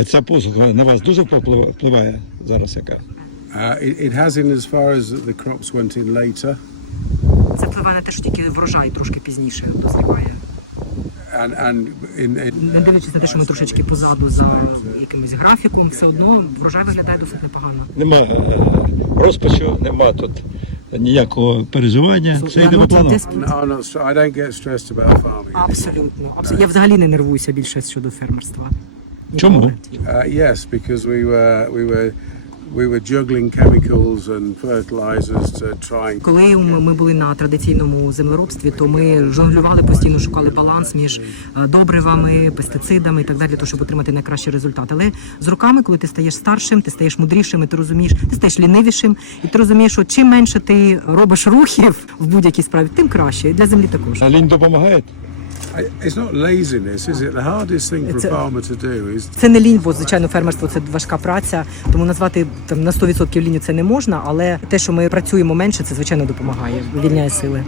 А ця посуха на вас дуже впливає зараз яка? Uh, it, it has in as far as the crops went in later, Це впливає на те, що тільки врожай трошки пізніше дозріває. and and in, in Не дивлячись на те, що ми трошечки позаду за якимось графіком, все одно врожай виглядає досить непогано. Нема е, розпачу, нема тут ніякого переживання. Все йде по плану. Абсолютно. Я взагалі не нервуюся більше щодо фермерства. Чому? Uh, yes, because we were we were we were juggling chemicals and fertilizers to try and Коли ми були на традиційному землеробстві, то ми жонглювали постійно, шукали баланс між е, добривами, пестицидами і так далі, для того, щоб отримати найкращий результат. Але з роками, коли ти стаєш старшим, ти стаєш мудрішим, і ти розумієш, ти стаєш лінивішим, і ти розумієш, що чим менше ти робиш рухів в будь-якій справі, тим краще. І для землі також. А лінь допомагає? It's not laziness, is it? The hardest thing for a farmer to do is Це не лінь, бо звичайно фермерство це важка праця. Тому назвати там на 100% лінію це не можна, але те, що ми працюємо менше, це звичайно допомагає, вільняє сили.